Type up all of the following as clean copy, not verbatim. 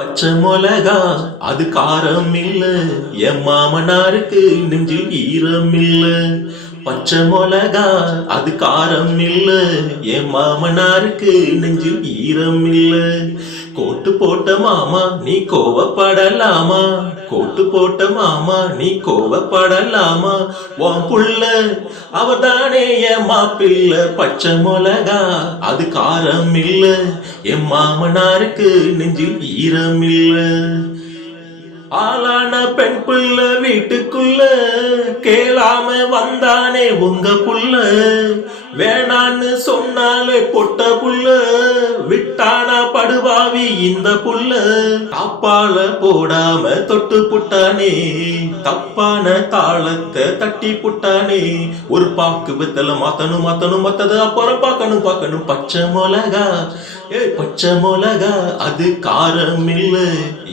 பச்சை மொளகா அது காரம் இல்ல, என் மாமனாருக்கு நெஞ்சில் ஈரம் இல்ல. பச்சை மொளகா அது காரம் இல்ல, என் மாமனாருக்கு நெஞ்சில் ஈரம் இல்ல. கோட்டு போட்ட மாமா நீ கோவப்படலாமா, கோட்டு போட்ட மாமா நீ கோவப்படலாமா. உன் புள்ள அவதானே என் மாப்பிள்ள. பச்சை மொளகா அது காரம் இல்ல, என் மாமனாருக்கு நெஞ்சில் ஈரம் இல்ல. ஆளான பெண் புள்ள வீட்டுக்குள்ள கேளாம வந்தானே உங்க புள்ள. வேணான்னு சொன்னாலே பொட்ட புள்ள, விட்டானா படுபாவி இந்த புள்ள. காப்பால போடாம தொட்டு புட்டானே, தப்பான தாளத்தை தட்டி புட்டானே. ஒரு பாக்கு வித்தல மாத்தணும் மாத்தணும் மத்தது அப்புறம் பார்க்கணும். பச்சை மொளகா பச்சை மொளகா அது காரம் இல்ல,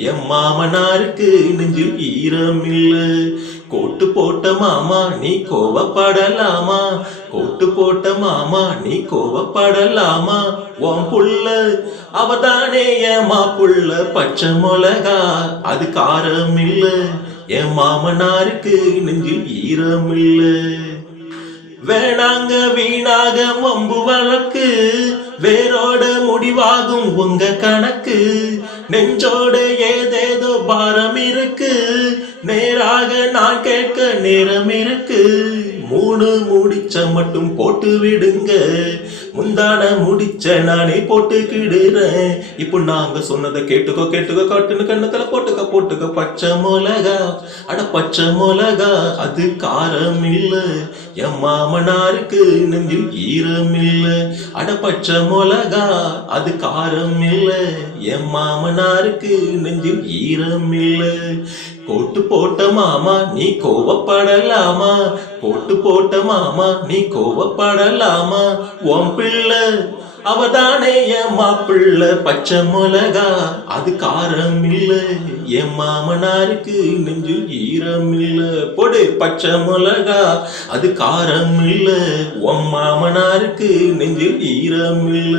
என் மாமனாருக்கு நெஞ்சில் ஈரம் இல்ல. கோட்டு போட்ட மாமா நீ கோவப்படலாமா, கோட்டு போட்ட மாமா நீ கோவப்படலாமா. உன் புள்ள அவதானே என் மாப்புள்ள. பச்சை மொளகா அது காரம் இல்ல, என் மாமனாருக்கு நெஞ்சில் ஈரம் இல்ல. வேணாங்க வீணாக வம்பு வழக்கு, வேரோட முடிவாகும் உங்க கணக்கு. நெஞ்சோட ஏதேதோ பாரம் இருக்கு, நேராக நான் கேட்க நேரம் இருக்கு. மூணு முடிச்ச மட்டும் போட்டு விடுங்க, முந்தான முடிச்ச நானே போட்டுக்கிடுறேன். இப்போ நாங்க சொன்னதை கேட்டுக்கோ காட்டுன்னு கண்ணத்துல போட்டுக்க. பச்சை மொளகா அட பச்சை மொளகா அது காரம் இல்ல, என் மாமனாருக்கு நெஞ்சில் ஈரம் இல்ல. அட பச்சை மொளகா அது காரம் இல்ல, என் மாமனாருக்கு நெஞ்சில் ஈரம் இல்ல. கோட்டு போட்ட மாமா நீ கோவப்படலாமா, கோட்டு போட்ட மாமா நீ கோவப்படலாமா. உன் பிள்ளை அவதானே என் மாப்பிள்ள. பச்சை மொளகா அது காரம் இல்ல, என் மாமனாருக்கு நெஞ்சில் ஈரம் இல்ல. போடு பச்சை மொளகா அது காரம் இல்ல, உன் மாமனாருக்கு நெஞ்சில் ஈரம் இல்ல.